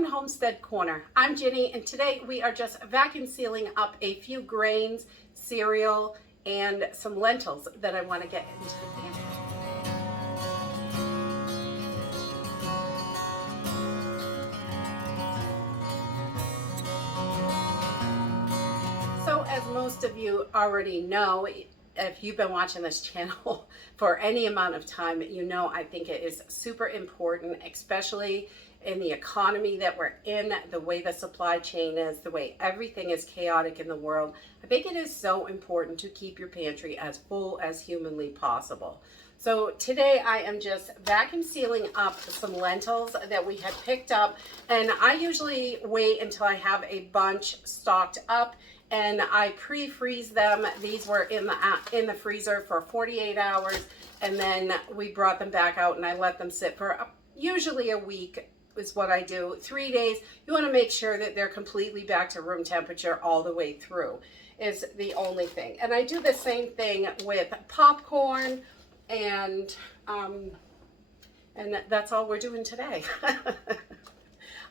Welcome to Homestead Corner. I'm Ginny, and today we are just vacuum sealing up a few grains, cereal, and some lentils that I want to get into the pantry. So as most of you already know, if you've been watching this channel for any amount of time, you know I think it is super important, especially in the economy that we're in, the way the supply chain is, the way everything is chaotic in the world. I think it is so important to keep your pantry as full as humanly possible. So today I am just vacuum sealing up some lentils that we had picked up, and I usually wait until I have a bunch stocked up and I pre-freeze them. These were in the freezer for 48 hours, and then we brought them back out and I let them sit for usually a week is what I do. 3 days. You want to make sure that they're completely back to room temperature all the way through is the only thing. And I do the same thing with popcorn, and that's all we're doing today.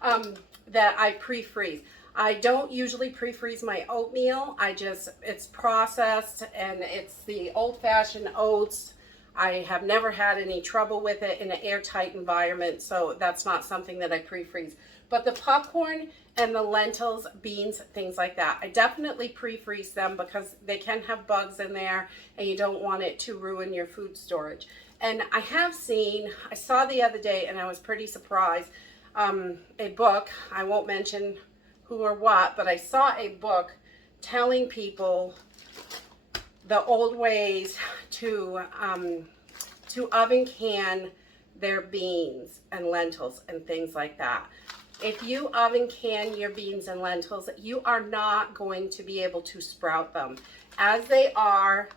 That I pre-freeze. I don't usually pre-freeze my oatmeal. It's processed and it's the old-fashioned oats. I have never had any trouble with it in an airtight environment, so that's not something that I pre-freeze. But the popcorn and the lentils, beans, things like that, I definitely pre-freeze them because they can have bugs in there and you don't want it to ruin your food storage. And I saw the other day, and I was pretty surprised, a book, I won't mention who or what, but I saw a book telling people the old ways to oven can their beans and lentils and things like that. If you oven can your beans and lentils, you are not going to be able to sprout them. As they are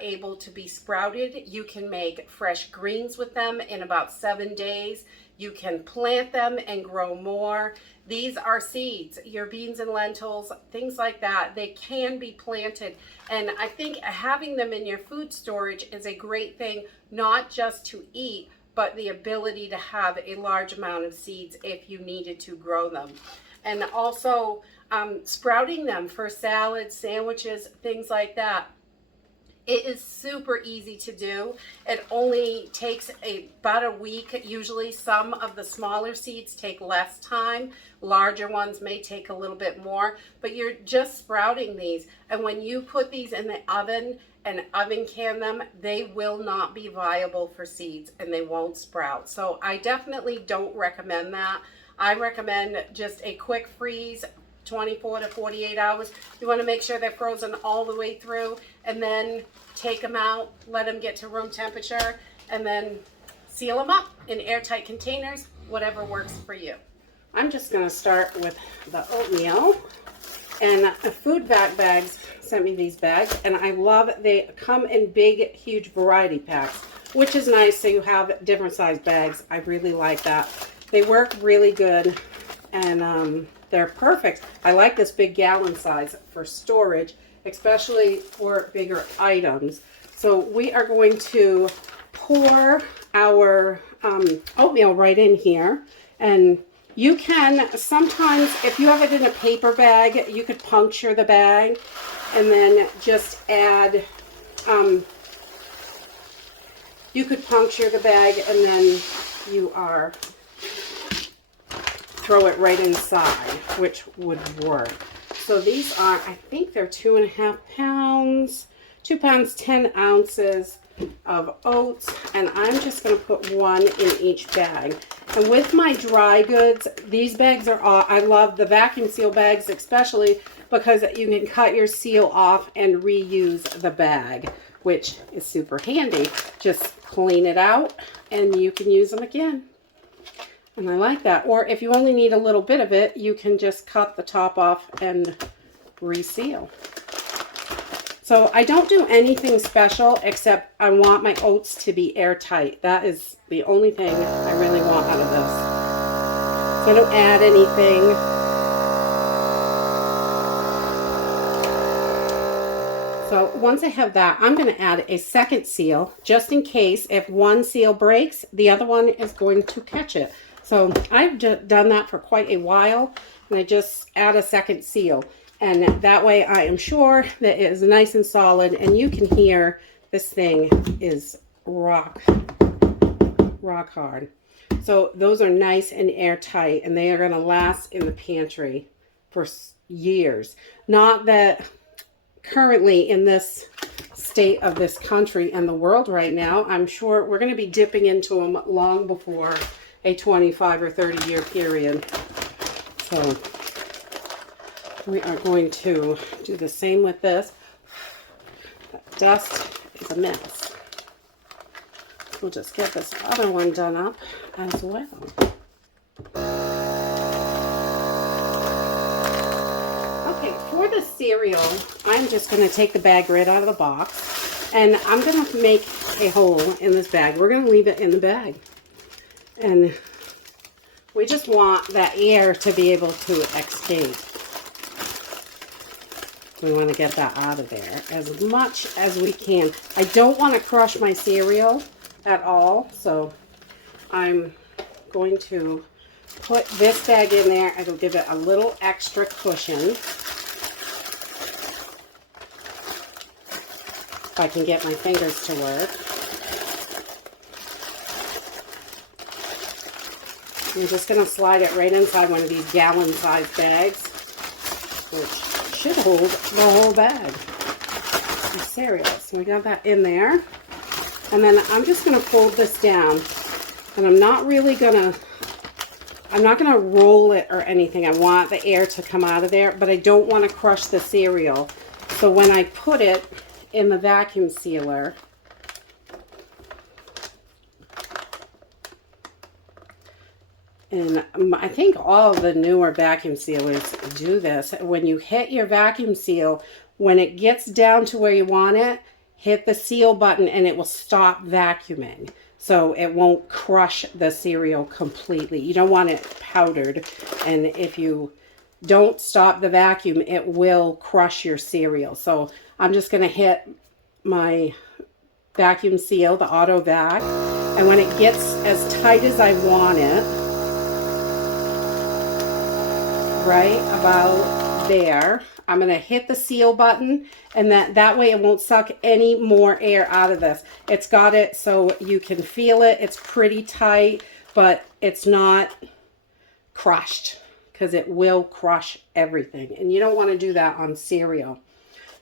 able to be sprouted. You can make fresh greens with them in about 7 days. You can plant them and grow more. These are seeds. Your beans and lentils, things like that, they can be planted. And I think having them in your food storage is a great thing, not just to eat, but the ability to have a large amount of seeds if you needed to grow them. And also sprouting them for salads, sandwiches, things like that. It is super easy to do. It only takes about a week. Usually some of the smaller seeds take less time. Larger ones may take a little bit more, but you're just sprouting these. And when you put these in the oven and oven can them, they will not be viable for seeds and they won't sprout. So I definitely don't recommend that. I recommend just a quick freeze, 24 to 48 hours. You want to make sure they're frozen all the way through, and then take them out, let them get to room temperature, and then seal them up in airtight containers, whatever works for you. I'm just going to start with the oatmeal, and Food Vac Bags sent me these bags, and I love, they come in big, huge variety packs, which is nice, so you have different size bags. I really like that. They work really good, and they're perfect. I like this big gallon size for storage, especially for bigger items. So we are going to pour our oatmeal right in here. And you can sometimes, if you have it in a paper bag, you could puncture the bag and then just add, you could puncture the bag and then throw it right inside, which would work. So these are, I think they're 2.5 pounds, 2 pounds, 10 ounces of oats, and I'm just going to put one in each bag. And with my dry goods, these bags are all, I love the vacuum seal bags, especially because you can cut your seal off and reuse the bag, which is super handy. Just clean it out and you can use them again. And I like that. Or if you only need a little bit of it, you can just cut the top off and reseal. So I don't do anything special except I want my oats to be airtight. That is the only thing I really want out of this. So I don't add anything. So once I have that, I'm going to add a second seal just in case if one seal breaks, the other one is going to catch it. So I've done that for quite a while, and I just add a second seal. And that way I am sure that it is nice and solid, and you can hear this thing is rock hard. So those are nice and airtight, and they are going to last in the pantry for years. Not that currently in this state of this country and the world right now, I'm sure we're going to be dipping into them long before a 25 or 30 year period. So we are going to do the same with this. That dust is a mess. We'll just get this other one done up as well. Okay, for the cereal, I'm just going to take the bag right out of the box, and I'm going to make a hole in this bag. We're going to leave it in the bag, and we just want that air to be able to escape. We want to get that out of there as much as we can. I don't want to crush my cereal at all, so I'm going to put this bag in there. It'll give it a little extra cushion. If I can get my fingers to work. I'm just going to slide it right inside one of these gallon-sized bags, which should hold the whole bag of cereal. So we got that in there. And then I'm just going to fold this down. And I'm not going to roll it or anything. I want the air to come out of there, but I don't want to crush the cereal. So when I put it in the vacuum sealer, and I think all the newer vacuum sealers do this. When you hit your vacuum seal, when it gets down to where you want it, hit the seal button and it will stop vacuuming. So it won't crush the cereal completely. You don't want it powdered. And if you don't stop the vacuum, it will crush your cereal. So I'm just going to hit my vacuum seal, the auto vac. And when it gets as tight as I want it, right about there, I'm going to hit the seal button, and that way it won't suck any more air out of this. It's got it so you can feel it. It's pretty tight, but it's not crushed, because it will crush everything. And you don't want to do that on cereal.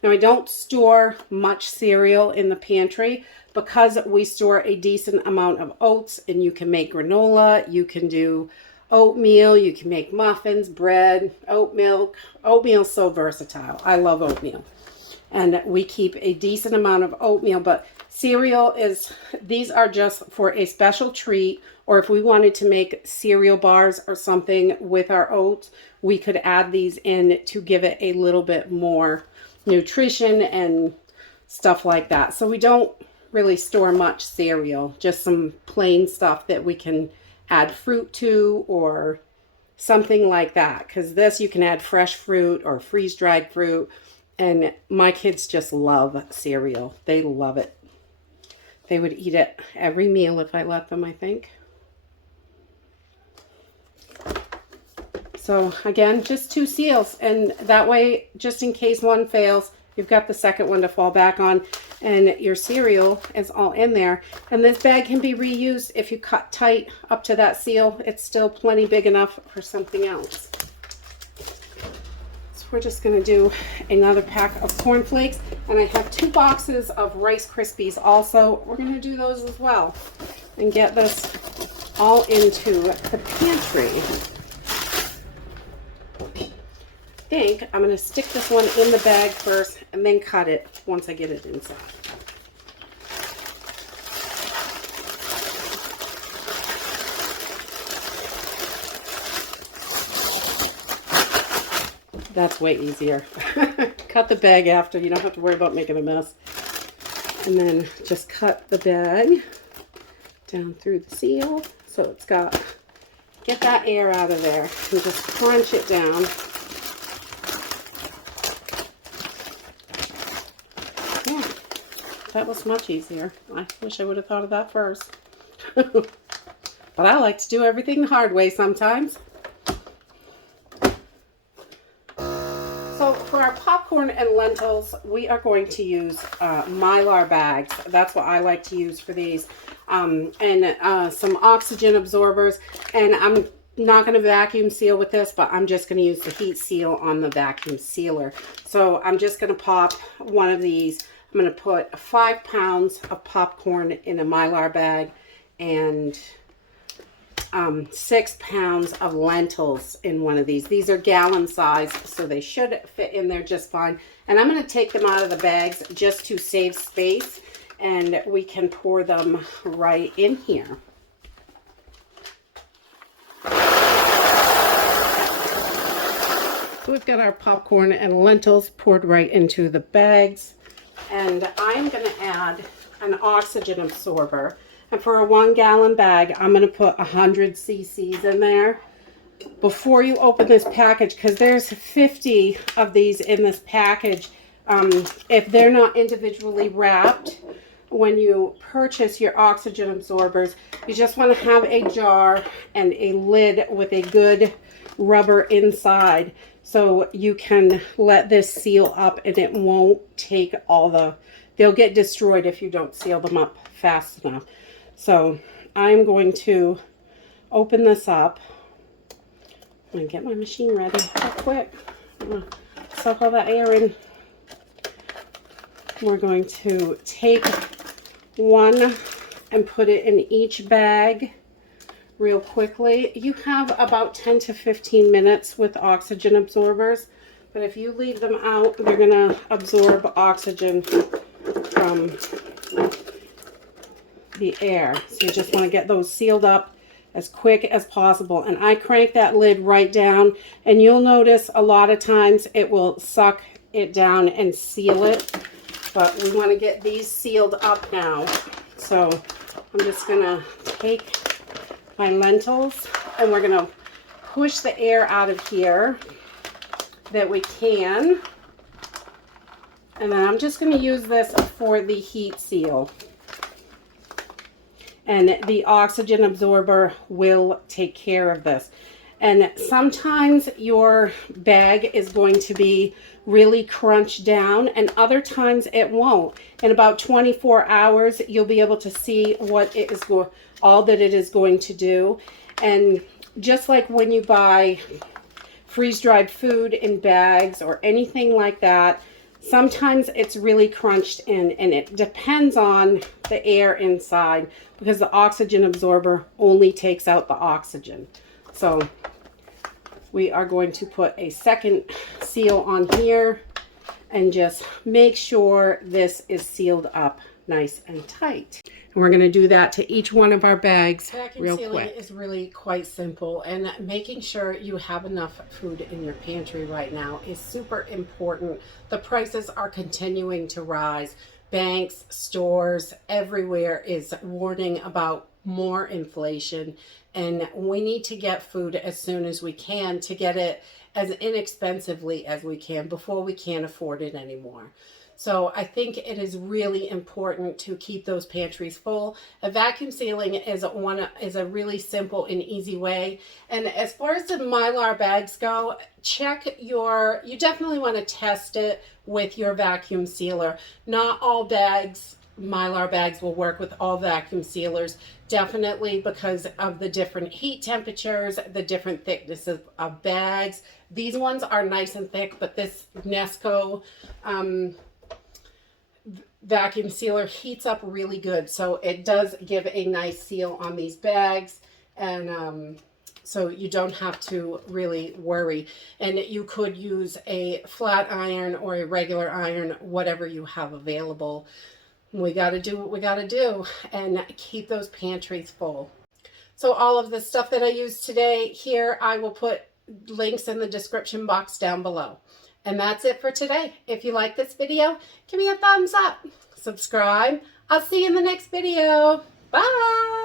Now, I don't store much cereal in the pantry because we store a decent amount of oats, and you can make granola, you can do oatmeal, you can make muffins, bread, oatmeal. Oatmeal's so versatile. I love oatmeal. And we keep a decent amount of oatmeal, but cereal these are just for a special treat, or if we wanted to make cereal bars or something with our oats, we could add these in to give it a little bit more nutrition and stuff like that. So we don't really store much cereal, just some plain stuff that we can add fruit to or something like that, because this you can add fresh fruit or freeze-dried fruit, and my kids just love cereal. They love it. They would eat it every meal if I let them, I think. So again, just 2 seals, and that way, just in case one fails, you've got the second one to fall back on, and your cereal is all in there. And this bag can be reused if you cut tight up to that seal. It's still plenty big enough for something else. So we're just going to do another pack of cornflakes, and I have 2 boxes of Rice Krispies also. We're going to do those as well and get this all into the pantry. I think I'm going to stick this one in the bag first and then cut it once I get it inside. That's way easier. Cut the bag after. You don't have to worry about making a mess. And then just cut the bag down through the seal. So it's got, get that air out of there and just crunch it down. That was much easier. I wish I would have thought of that first. but I like to do everything the hard way sometimes. So for our popcorn and lentils, we are going to use Mylar bags. That's what I like to use for these. And some oxygen absorbers. And I'm not going to vacuum seal with this, but I'm just going to use the heat seal on the vacuum sealer. So I'm just going to pop one of these. I'm going to put 5 pounds of popcorn in a Mylar bag and 6 pounds of lentils in one of these. These are gallon size, so they should fit in there just fine. And I'm going to take them out of the bags just to save space, and we can pour them right in here. So we've got our popcorn and lentils poured right into the bags, and I'm going to add an oxygen absorber. And for a 1 gallon bag, I'm going to put 100 cc's in there. Before you open this package, because there's 50 of these in this package, if they're not individually wrapped, when you purchase your oxygen absorbers, you just want to have a jar and a lid with a good rubber inside, so you can let this seal up and it won't take all the, they'll get destroyed if you don't seal them up fast enough. So I'm going to open this up. I'm going to get my machine ready real quick. I'm going to suck all that air in. We're going to take one and put it in each bag real quickly. You have about 10 to 15 minutes with oxygen absorbers, but if you leave them out, they're going to absorb oxygen from the air. So you just want to get those sealed up as quick as possible. And I crank that lid right down, and you'll notice a lot of times it will suck it down and seal it, but we want to get these sealed up now. So I'm just going to take my lentils and we're going to push the air out of here that we can. And then I'm just going to use this for the heat seal. And the oxygen absorber will take care of this. And sometimes your bag is going to be really crunched down, and other times it won't. In about 24 hours, you'll be able to see what it is all that it is going to do. And just like when you buy freeze-dried food in bags or anything like that, sometimes it's really crunched in, and it depends on the air inside, because the oxygen absorber only takes out the oxygen. So we are going to put a second seal on here and just make sure this is sealed up nice and tight. And we're going to do that to each one of our bags real quick. Vacuum sealing is really quite simple, and making sure you have enough food in your pantry right now is super important. The prices are continuing to rise. Banks, stores, everywhere is warning about more inflation, and we need to get food as soon as we can to get it as inexpensively as we can before we can't afford it anymore. So I think it is really important to keep those pantries full. A vacuum sealing is a really simple and easy way. And as far as the Mylar bags go, you definitely want to test it with your vacuum sealer. Not all bags, Mylar bags, will work with all vacuum sealers, definitely because of the different heat temperatures, the different thicknesses of bags. These ones are nice and thick, but this Nesco vacuum sealer heats up really good, so it does give a nice seal on these bags, and so you don't have to really worry. And you could use a flat iron or a regular iron, whatever you have available. We got to do what we got to do and keep those pantries full. So all of the stuff that I used today here, I will put links in the description box down below. And that's it for today. If you like this video, give me a thumbs up. Subscribe. I'll see you in the next video. Bye.